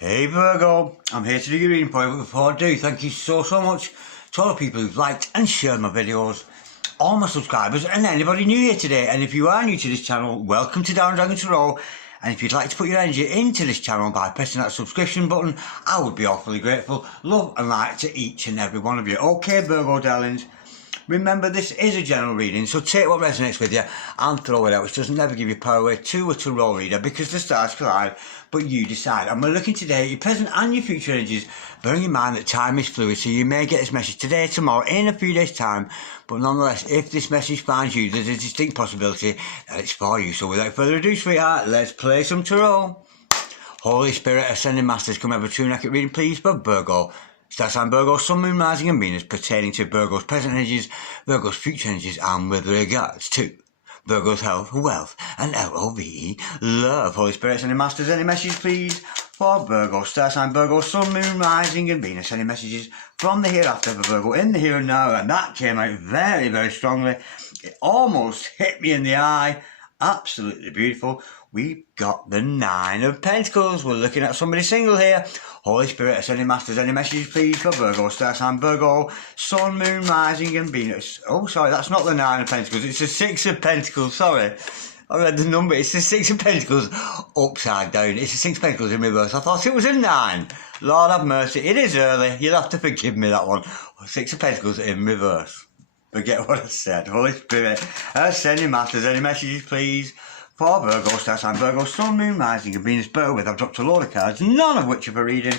Hey Virgo, I'm here to do your reading for you, but before I do, thank you so much to all the people who've liked and shared my videos, all my subscribers and anybody new here today. And if you are new to this channel, welcome to Darren Dragon Tarot. And if you'd like to put your energy into this channel by pressing that subscription button, I would be awfully grateful. Love and light to each and every one of you. Okay Virgo darlings, remember this is a general reading, so take what resonates with you and throw it out, which doesn't never give you power away to a tarot reader, because the stars collide, but you decide. And we're looking today at your present and your future energies, bearing in mind that time is fluid, so you may get this message today, tomorrow, in a few days' time, but nonetheless, if this message finds you, there's a distinct possibility that it's for you. So without further ado, sweetheart, let's play some tarot. Holy Spirit, Ascending Masters, come have a true and accurate reading, please, for Virgo. Star sign Virgo, Sun, Moon, Rising and Venus, pertaining to Virgo's present energies, Virgo's future energies, and with regards to Virgo's health, wealth, and LOVE, love. Holy Spirit, Ascending Masters, any messages, please, for Virgo. Star sign Virgo, Sun, Moon, Rising and Venus, any messages from the hereafter for Virgo in the here and now. And that came out very, very strongly. It almost hit me in the eye. Absolutely beautiful. We've got the Nine of Pentacles. We're looking at somebody single here. Holy Spirit, Ascending Masters, any messages please for Virgo. Star sign Virgo, Sun, Moon, Rising and Venus. Oh, sorry, that's not the Nine of Pentacles. It's the Six of Pentacles. Sorry, I read the number. It's the Six of Pentacles upside down. It's the Six of Pentacles in reverse. I thought it was a 9. Lord have mercy. It is early. You'll have to forgive me that one. Six of Pentacles in reverse. Forget what I said. Holy Spirit, Ascending Masters, any messages please for Virgo. Star sign Virgo, Sun, Moon, Rising and Venus. Bear with, I've dropped a load of cards, none of which are for reading.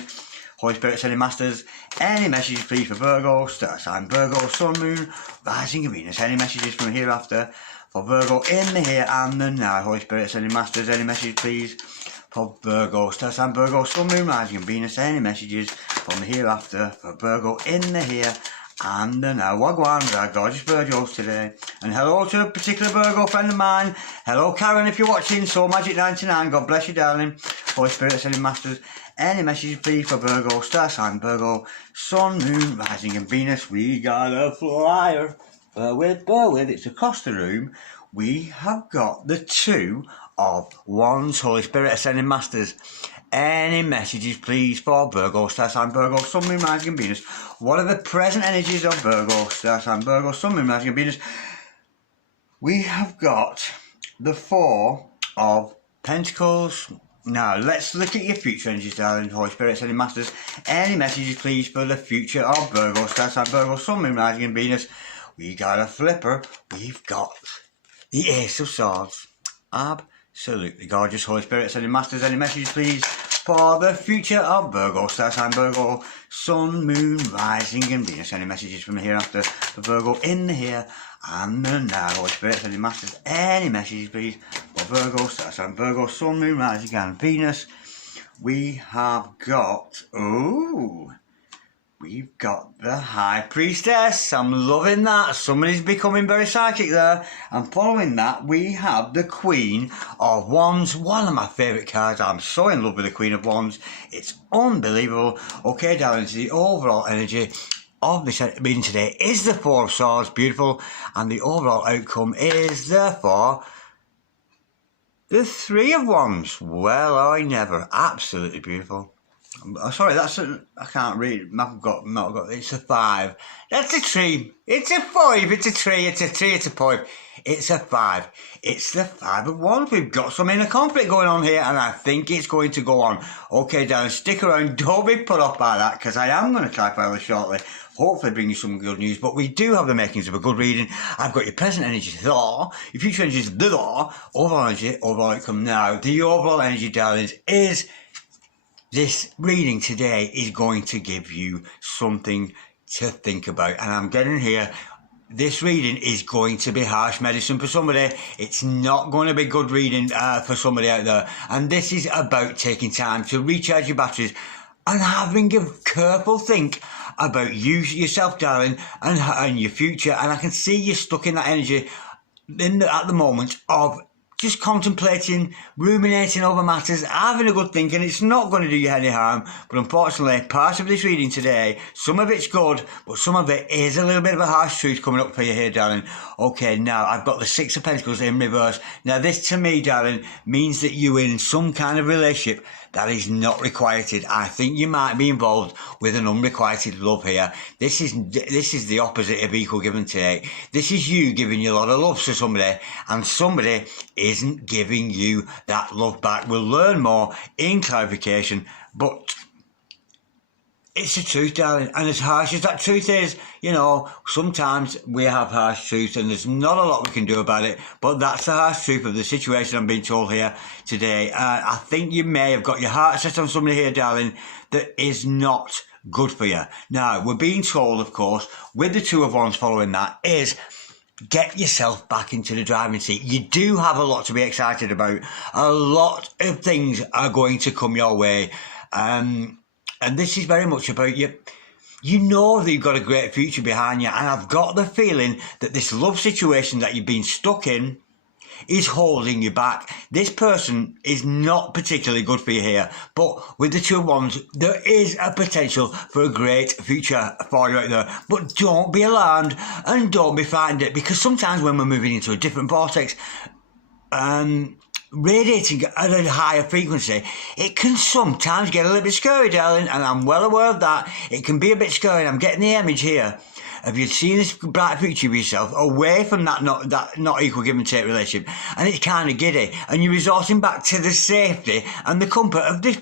Holy Spirit, Ascending Masters, any messages please for Virgo. Star sign Virgo, Sun, Moon, Rising and Venus. Any messages from hereafter for Virgo in the here and the now. Holy Spirit, Ascending Masters, any messages please for Virgo. Star sign Virgo, Sun, Moon, Rising and Venus. Any messages from the hereafter for Virgo in the here and now. Wagwan, with our gorgeous Virgos today. And hello to a particular Virgo friend of mine. Hello Karen, if you're watching. So Magic 99, God bless you darling. Holy Spirit, Ascending Masters, any messages please for Virgo. Star sign Virgo, Sun, Moon, Rising and Venus. We got a flyer. Bear with, it's across the room. We have got the Two of Wands. Holy Spirit, Ascending Masters, any messages please for Virgo. Star sign Virgo, Sun, Moon, Rising and Venus. What are the present energies of Virgo? Star sign Virgo, Sun, Moon, Rising and Venus. We have got the Four of Pentacles. Now let's look at your future energies, darling. Holy Spirit, Ascending Masters, any messages please for the future of Virgo. Star sign Virgo, Sun, Moon, Rising and Venus. We got a flipper. We've got the Ace of Swords. Absolutely gorgeous. Holy Spirit, Ascending Masters, any messages please for the future of Virgo. Star sign Virgo, Sun, Moon, Rising and Venus. Any messages from hereafter for Virgo in the here and the now. Holy Spirit, Ascending Masters, any messages please for Virgo. Star sign Virgo, Sun, Moon, Rising and Venus. We have got, we've got the High Priestess. I'm loving that. Somebody's becoming very psychic there. And following that, we have the Queen of Wands. One of my favourite cards. I'm so in love with the Queen of Wands. It's unbelievable. Okay, darlings, the overall energy of this reading today is the Four of Swords. Beautiful. And the overall outcome is, therefore, the Three of Wands. Well, I never. Absolutely beautiful. Sorry, I can't read. I've got, it's a 5. That's a 3. It's a 5. It's a 3. It's a 3. It's a 5. It's a 5. It's the Five of Wands. We've got some inner conflict going on here, and I think it's going to go on. Okay, darling, stick around. Don't be put off by that, because I am going to try fairly shortly. Hopefully bring you some good news, but we do have the makings of a good reading. I've got your present energy there, your future energy is there, overall energy, overall outcome now. The overall energy, darlings, is this reading today is going to give you something to think about. And I'm getting here, this reading is going to be harsh medicine for somebody. It's not going to be good reading for somebody out there. And this is about taking time to recharge your batteries and having a careful think about you, yourself, darling, and your future. And I can see you stuck in that energy at the moment of just contemplating, ruminating over matters, having a good think, and it's not going to do you any harm. But unfortunately, part of this reading today, some of it's good, but some of it is a little bit of a harsh truth coming up for you here, darling. Okay, now I've got the Six of Pentacles in reverse. Now this to me, darling, means that you're in some kind of relationship that is not requited. I think you might be involved with an unrequited love here. This is the opposite of equal give and take. This is you giving a lot of love to somebody, and somebody isn't giving you that love back. We'll learn more in clarification, but it's the truth, darling, and as harsh as that truth is, you know, sometimes we have harsh truths and there's not a lot we can do about it, but that's the harsh truth of the situation I'm being told here today. I think you may have got your heart set on somebody here, darling, that is not good for you. Now, we're being told, of course, with the Two of Wands following that, is get yourself back into the driving seat. You do have a lot to be excited about. A lot of things are going to come your way. And this is very much about you. You know that you've got a great future behind you. And I've got the feeling that this love situation that you've been stuck in is holding you back. This person is not particularly good for you here. But with the Two of Wands, there is a potential for a great future for you out there. But don't be alarmed and don't be frightened. Because sometimes when we're moving into a different vortex, radiating at a higher frequency, it can sometimes get a little bit scary, darling, and I'm well aware of that. It can be a bit scary. I'm getting the image here of you seeing this bright future of yourself away from that not equal give and take relationship, and it's kind of giddy, and you're resorting back to the safety and the comfort of this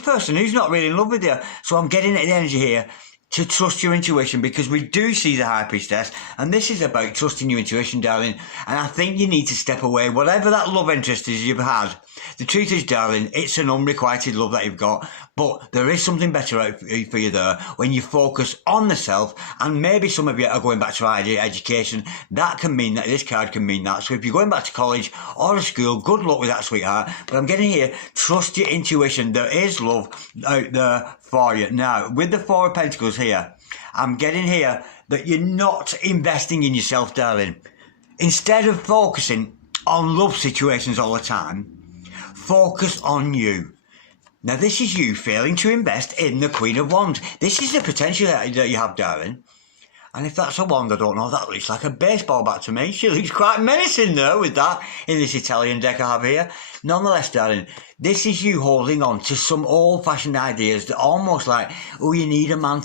person who's not really in love with you. So I'm getting the energy here to trust your intuition, because we do see the High Priestess, and this is about trusting your intuition, darling. And I think you need to step away, whatever that love interest is you've had. The truth is, darling, it's an unrequited love that you've got, but there is something better out for you there when you focus on the self. And maybe some of you are going back to education. That can mean that, this card can mean that. So if you're going back to college or a school, good luck with that, sweetheart. But I'm getting here, trust your intuition. There is love out there for you. Now, with the Four of Pentacles here, I'm getting here that you're not investing in yourself, darling. Instead of focusing on love situations all the time, focus on you. Now, this is you failing to invest in the Queen of Wands. This is the potential that you have, darling. And if that's a wand, I don't know, that looks like a baseball bat to me. She looks quite menacing there with that in this Italian deck I have here. Nonetheless, darling, this is you holding on to some old-fashioned ideas that almost like, oh, you need a man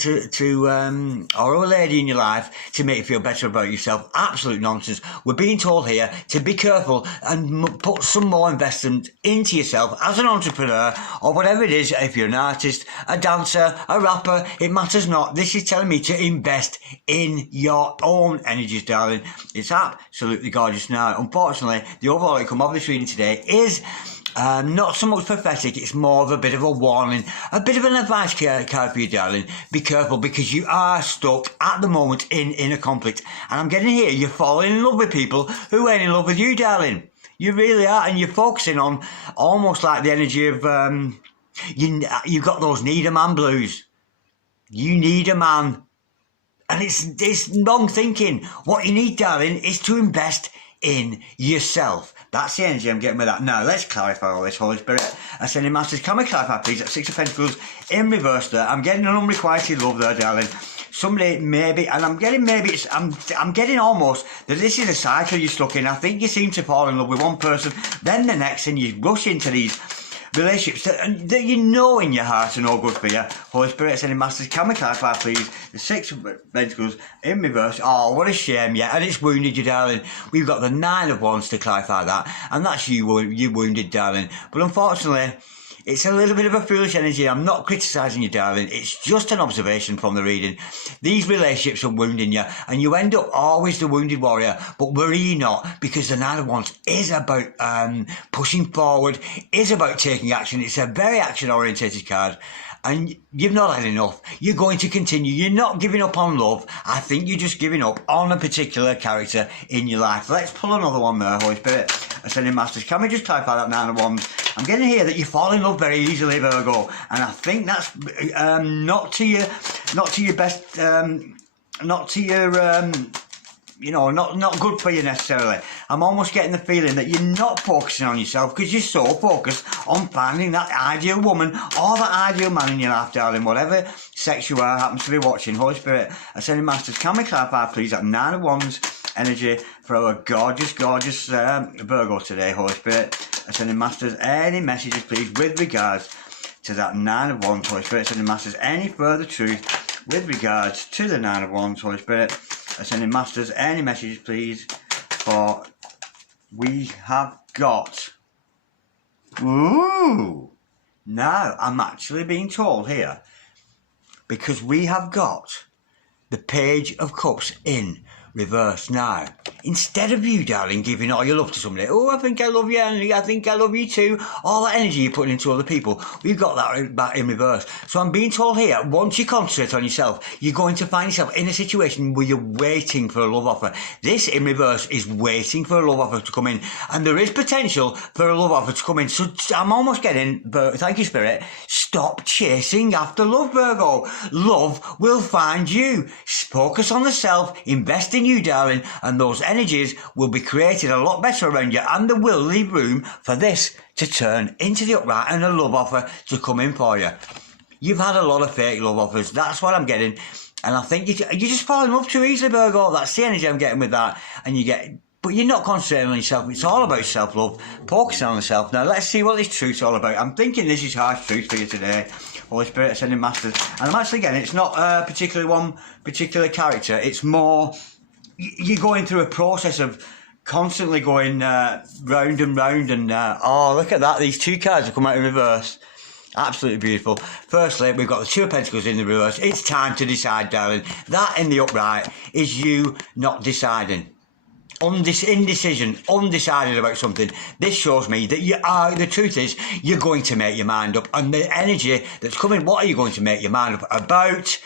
or a lady in your life to make you feel better about yourself. Absolute nonsense. We're being told here to be careful and put some more investment into yourself as an entrepreneur or whatever it is. If you're an artist, a dancer, a rapper, it matters not. This is telling me to invest in your own energies, darling. It's absolutely gorgeous. Now, unfortunately, the overall outcome of this reading today is not so much prophetic, it's more of a bit of a warning, a bit of an advice card for you, darling. Be careful, because you are stuck at the moment in a conflict. And I'm getting here, you're falling in love with people who ain't in love with you, darling. You really are, and you're focusing on almost like the energy of, you've got those need a man blues. You need a man. And it's wrong thinking. What you need, darling, is to invest in yourself. That's the energy I'm getting with that. Now, let's clarify all this, Holy Spirit. Ascending Masters, can we clarify, please, at Six of Pentacles in reverse there? I'm getting an unrequited love there, darling. Somebody maybe, and I'm getting maybe, I'm getting almost that this is a cycle you're stuck in. I think you seem to fall in love with one person, then the next, and you rush into these relationships that you know in your heart are no good for you. Holy Spirit, Ascending Masters, can we clarify, please? The Six of Pentacles in reverse. Oh, what a shame, yeah. And it's wounded you, darling. We've got the Nine of Wands to clarify that. And that's you wounded, darling. But unfortunately, it's a little bit of a foolish energy. I'm not criticising you, darling. It's just an observation from the reading. These relationships are wounding you, and you end up always the wounded warrior. But worry not, because the Nine of Wands is about pushing forward, is about taking action. It's a very action-orientated card. And you've not had enough. You're going to continue. You're not giving up on love. I think you're just giving up on a particular character in your life. Let's pull another one there, Holy Spirit. Ascending Masters, can we just clarify that Nine of Wands? I'm getting here that you fall in love very easily, Virgo. And I think that's not to your best, not to your... you know, not good for you necessarily. I'm almost getting the feeling that you're not focusing on yourself because you're so focused on finding that ideal woman or that ideal man in your life, darling. Whatever sex you are, happens to be watching. Holy Spirit, Ascending Masters, can we clarify, please, that Nine of Wands energy for our gorgeous, gorgeous Virgo today, Holy Spirit, Ascending Masters? Any messages, please, with regards to that Nine of Wands, Holy Spirit, sending Masters any further truth with regards to the Nine of Wands, Holy Spirit, sending Masters any messages, please, for we have got. Ooh! Now, I'm actually being told here, because we have got the Page of Cups in reverse now. Instead of you, darling, giving all your love to somebody, oh, I think I love you, and I think I love you too, all that energy you're putting into other people, we've got that back in reverse. So I'm being told here, once you concentrate on yourself, you're going to find yourself in a situation where you're waiting for a love offer. This in reverse is waiting for a love offer to come in, and there is potential for a love offer to come in. So I'm almost getting, thank you, Spirit, stop chasing after love, Virgo. Love will find you. Focus on the self, invest in you, darling, and those energies will be created a lot better around you, and there will leave room for this to turn into the upright and a love offer to come in for you. You've had a lot of fake love offers, that's what I'm getting, and I think you just fall in love too easily, Virgo. That's the energy I'm getting with that, and but you're not concentrating on yourself. It's all about self-love, focusing on the self. Now let's see what this truth's all about. I'm thinking this is harsh truth for you today. Holy Spirit sending Masters, and I'm actually getting, it's not particularly one particular character, it's more you're going through a process of constantly going round and round, and oh, look at that, these two cards have come out in reverse. Absolutely beautiful. Firstly, we've got the Two of Pentacles in the reverse. It's time to decide, darling. That in the upright is you not deciding. Indecision, undecided about something. This shows me that the truth is, you're going to make your mind up, and the energy that's coming, what are you going to make your mind up about?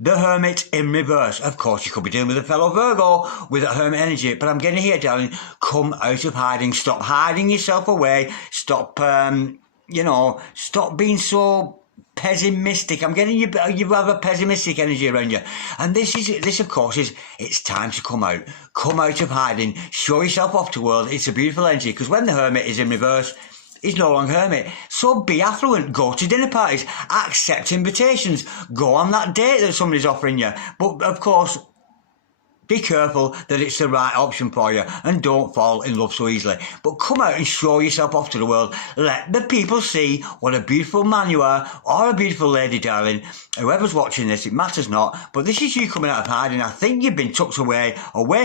The Hermit in reverse. Of course, you could be dealing with a fellow Virgo with that Hermit energy, but I'm getting here, darling, come out of hiding. Stop hiding yourself away. Stop, stop being so pessimistic. I'm getting you have a pessimistic energy around you, and this of course is, it's time to come out of hiding, show yourself off to the world. It's a beautiful energy, because when the Hermit is in reverse, he's no longer hermit. So be affluent, go to dinner parties, accept invitations, go on that date that somebody's offering you, but of course be careful that it's the right option for you, and don't fall in love so easily. But come out and show yourself off to the world. Let the people see what a beautiful man you are, or a beautiful lady, darling. Whoever's watching this, it matters not, but this is you coming out of hiding. I think you've been tucked away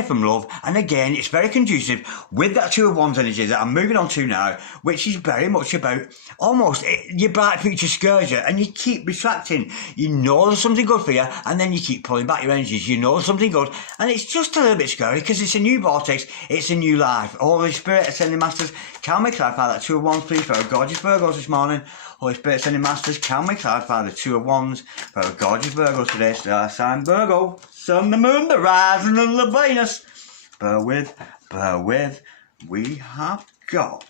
from love, and again, it's very conducive with that Two of Wands energy that I'm moving on to now, which is very much about almost your bright future scares you, and you keep retracting. You know there's something good for you, and then you keep pulling back your energies. You know there's something good, and it's just a little bit scary, because it's a new vortex, it's a new life. Holy Spirit, Ascending Masters, can we clarify that Two of Wands, please, for our gorgeous Virgos this morning? Holy Spirit, Ascending Masters, can we clarify the Two of Wands for our gorgeous Virgos today? Star sign Virgo, Sun, the Moon, the Rising, and the Venus. Bear with, we have got,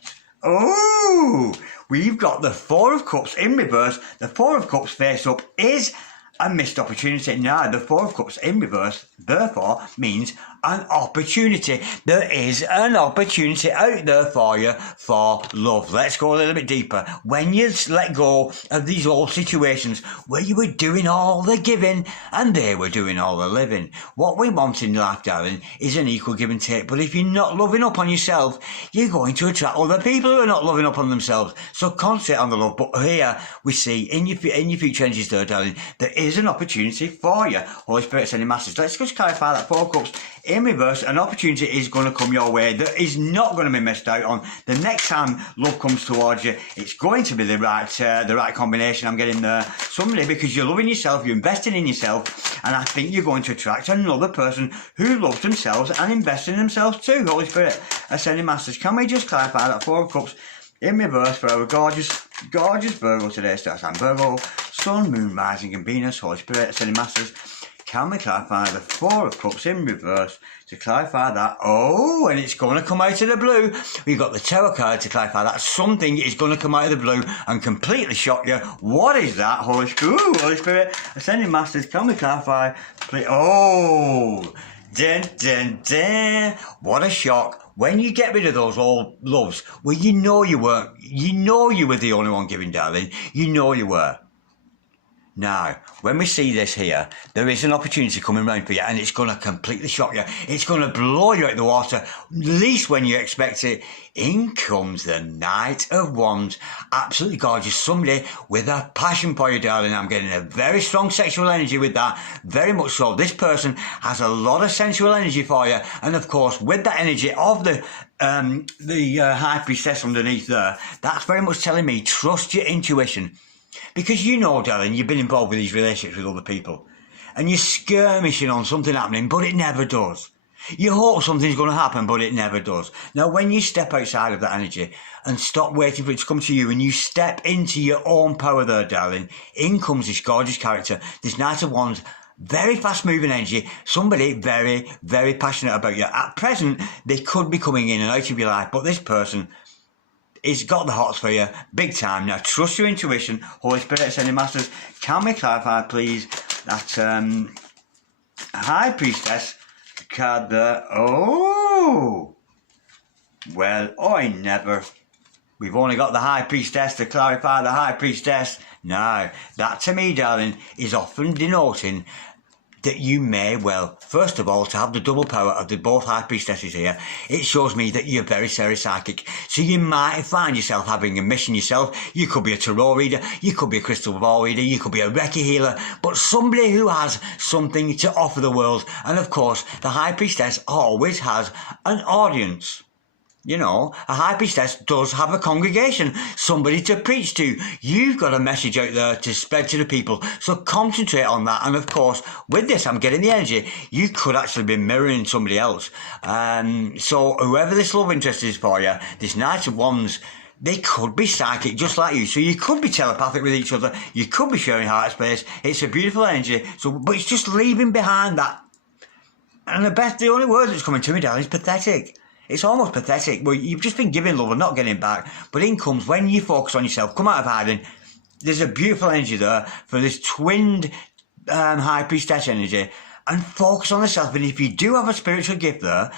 we've got the Four of Cups in reverse. The Four of Cups face up is a missed opportunity. Now, the Four of Cups in reverse, therefore, means an opportunity. There is an opportunity out there for you for love. Let's go a little bit deeper. When you let go of these old situations where you were doing all the giving and they were doing all the living, what we want in life, darling, is an equal give and take. But if you're not loving up on yourself, you're going to attract other people who are not loving up on themselves. So concentrate on the love. But here we see in your future energies there, darling, there is an opportunity for you. Holy Spirit, Sending Masters. Let's just clarify that Four of Cups in reverse. An opportunity is going to come your way that is not going to be missed out on. The next time love comes towards you, it's going to be the right combination. I'm getting there. Somebody, because you're loving yourself, you're investing in yourself, and I think you're going to attract another person who loves themselves and invests in themselves too. Holy Spirit, Ascending Masters, can we just clarify that Four of Cups in reverse for our gorgeous Virgo today? Star sign Virgo, Sun, Moon, Rising, and Venus. Holy Spirit, Ascending Masters, can we clarify the Four of Cups in reverse to clarify that? Oh, and it's going to come out of the blue. We've got the Tower card to clarify that. Something is going to come out of the blue and completely shock you. What is that? Holy Spirit, Ascending Masters, can we clarify, please? Oh, dun, dun, dun. What a shock. When you get rid of those old loves, well, you know you were the only one giving, darling. You know you were. Now, when we see this here, there is an opportunity coming round for you, and it's going to completely shock you. It's going to blow you out of the water, least when you expect it. In comes the Knight of Wands. Absolutely gorgeous. Somebody with a passion for you, darling. I'm getting a very strong sexual energy with that. Very much so. This person has a lot of sensual energy for you. And of course, with that energy of the High Priestess underneath there, that's very much telling me, trust your intuition. Because you know, darling, you've been involved with these relationships with other people. And you're skirmishing on something happening, but it never does. You hope something's going to happen, but it never does. Now, when you step outside of that energy and stop waiting for it to come to you, and you step into your own power there, darling, in comes this gorgeous character, this Knight of Wands, very fast-moving energy, somebody very, very passionate about you. At present, they could be coming in and out of your life, but this person, it's got the hots for you, big time. Now, trust your intuition. Holy Spirit, Ascended Masters, can we clarify, please, that High Priestess card there? Oh, well, I never. We've only got the High Priestess to clarify the High Priestess. Now, that to me, darling, is often denoting that you may, well, first of all, to have the double power of the both High Priestesses here, it shows me that you're very, very psychic. So you might find yourself having a mission yourself. You could be a tarot reader, you could be a crystal ball reader, you could be a Reiki healer, but somebody who has something to offer the world. And of course, the High Priestess always has an audience. You know, a High Priestess does have a congregation, somebody to preach to. You've got a message out there to spread to the people, so concentrate on that. And of course, with this, I'm getting the energy, you could actually be mirroring somebody else. So whoever this love interest is for you, this Knight of Wands, they could be psychic just like you. So you could be telepathic with each other, you could be sharing heart space. It's a beautiful energy, but it's just leaving behind that. And the only word that's coming to me, darling, is pathetic. It's almost pathetic. Well, you've just been giving love and not getting back. But in comes, when you focus on yourself, come out of hiding, there's a beautiful energy there for this twinned High Priestess energy. And focus on yourself. And if you do have a spiritual gift there,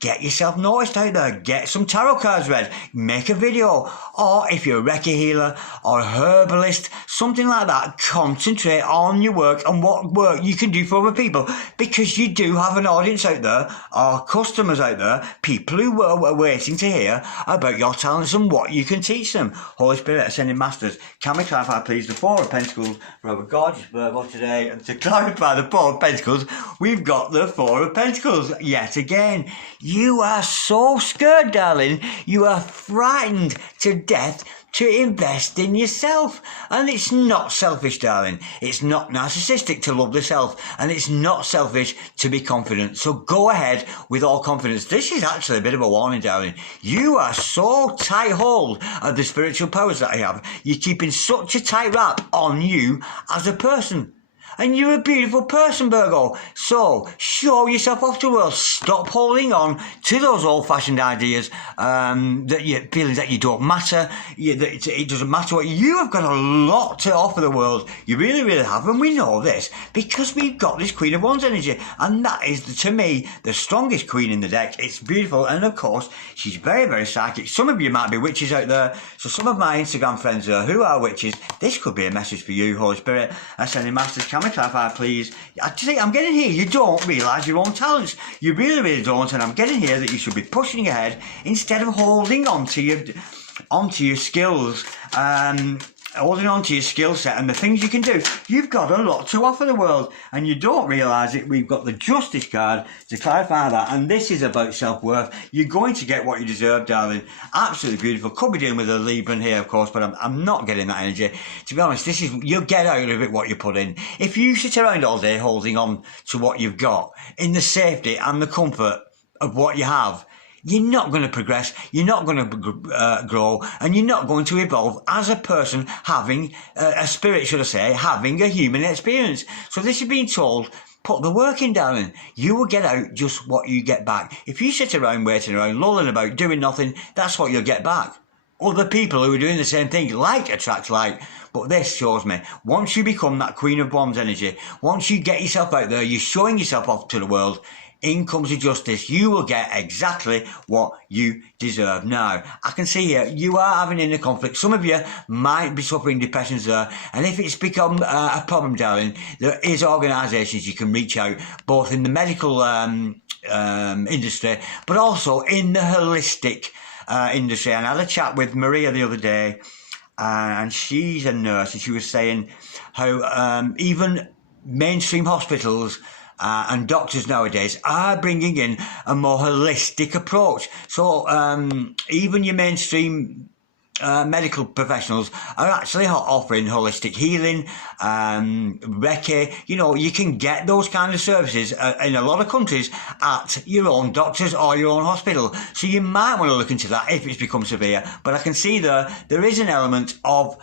get yourself noticed out there. Get some tarot cards read. Make a video. Or if you're a Reiki healer or a herbalist, something like that, concentrate on your work and what work you can do for other people. Because you do have an audience out there, or customers out there, people who are waiting to hear about your talents and what you can teach them. Holy Spirit, Ascended Masters, can we clarify, please, the Four of Pentacles for our gorgeous Virgo today? And to clarify the Four of Pentacles, we've got the Four of Pentacles yet again. You are so scared, darling. You are frightened to death to invest in yourself. And it's not selfish, darling. It's not narcissistic to love the self. And it's not selfish to be confident. So go ahead with all confidence. This is actually a bit of a warning, darling. You are so tight hold of the spiritual powers that I have. You're keeping such a tight wrap on you as a person. And you're a beautiful person, Virgo. So, show yourself off to the world. Stop holding on to those old-fashioned ideas, that you're feeling that you don't matter, that it doesn't matter what you have got a lot to offer the world. You really, really have. And we know this because we've got this Queen of Wands energy. And that is, to me, the strongest queen in the deck. It's beautiful. And, of course, she's very, very psychic. Some of you might be witches out there. So some of my Instagram friends there who are witches, this could be a message for you, Holy Spirit. Ascending Masters, can we clarify, please? I'm getting here, you don't realise your own talents. You really, really don't. And I'm getting here that you should be pushing ahead instead of holding on to your skills, holding on to your skill set and the things you can do. You've got a lot to offer the world and you don't realise it. We've got the Justice card to clarify that, and this is about self-worth. You're going to get what you deserve, darling. Absolutely beautiful. Could be dealing with a Libran here, of course, but I'm not getting that energy. To be honest, you'll get out of it what you put in. If you sit around all day holding on to what you've got in the safety and the comfort of what you have, you're not going to progress, you're not going to grow, and you're not going to evolve as a person having a spirit, should I say, having a human experience. So this is being told, put the work in, darling. You will get out just what you get back. If you sit around waiting around, lolling about, doing nothing, that's what you'll get back. Other people who are doing the same thing, like attract like. But this shows me, once you become that Queen of Wands energy, once you get yourself out there, you're showing yourself off to the world, Incomes of justice. You will get exactly what you deserve. Now, I can see here you are having inner conflict. Some of you might be suffering depressions there, and if it's become a problem, darling, there is organisations you can reach out, both in the medical industry, but also in the holistic industry. And I had a chat with Maria the other day, and she's a nurse, and she was saying how even mainstream hospitals and doctors nowadays are bringing in a more holistic approach. So even your mainstream medical professionals are actually offering holistic healing, Reiki. You know, you can get those kind of services in a lot of countries at your own doctors or your own hospital. So you might want to look into that if it's become severe. But I can see there is an element of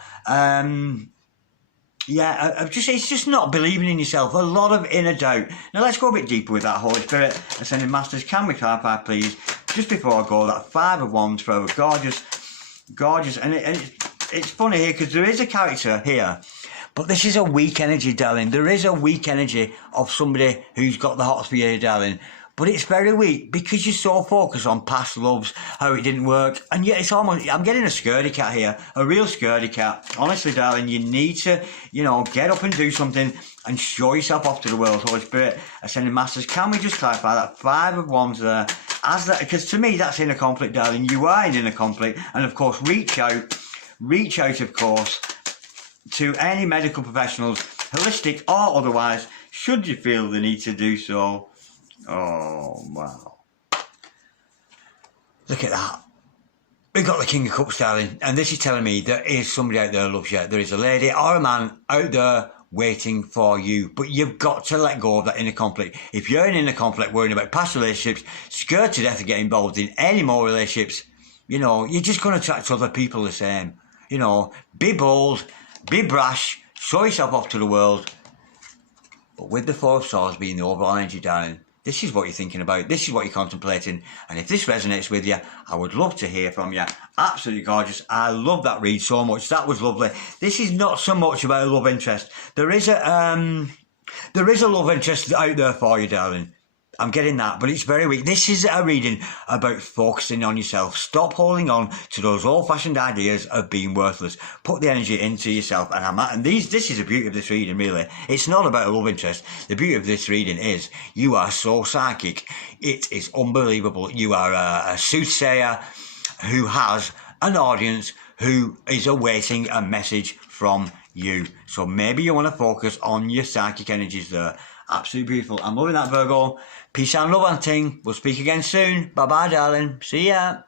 it's just not believing in yourself. A lot of inner doubt. Now let's go a bit deeper with that, Holy Spirit. Ascending Masters, can we clarify, please? Just before I go, that Five of Wands forever, gorgeous. And it's funny here because there is a character here, but this is a weak energy, darling. There is a weak energy of somebody who's got the hots for you, darling. But it's very weak because you're so focused on past loves, how it didn't work. And yet it's almost, I'm getting a scaredy cat here, a real scaredy cat. Honestly, darling, you need to, get up and do something and show yourself off to the world. Holy Spirit, Ascending Masters, can we just clarify that Five of Wands there? Because to me, that's inner conflict, darling. You are in inner conflict. And of course, reach out, of course, to any medical professionals, holistic or otherwise, should you feel the need to do so. Oh, wow. Look at that. We got the King of Cups, darling. And this is telling me there is somebody out there who loves you. There is a lady or a man out there waiting for you. But you've got to let go of that inner conflict. If you're in inner conflict, worrying about past relationships, scared to death of getting involved in any more relationships, you're just going to attract other people the same. Be bold, be brash, show yourself off to the world. But with the Four of Swords being the overall energy, darling, this is what you're thinking about. This is what you're contemplating. And if this resonates with you, I would love to hear from you. Absolutely gorgeous. I love that read so much. That was lovely. This is not so much about a love interest. There is a love interest out there for you, darling. I'm getting that, but it's very weak. This is a reading about focusing on yourself. Stop holding on to those old-fashioned ideas of being worthless. Put the energy into yourself. This is the beauty of this reading, really. It's not about a love interest. The beauty of this reading is you are so psychic. It is unbelievable. You are a soothsayer who has an audience who is awaiting a message from you. So maybe you want to focus on your psychic energies there. Absolutely beautiful. I'm loving that, Virgo. Peace and love, and ting. We'll speak again soon. Bye-bye, darling. See ya.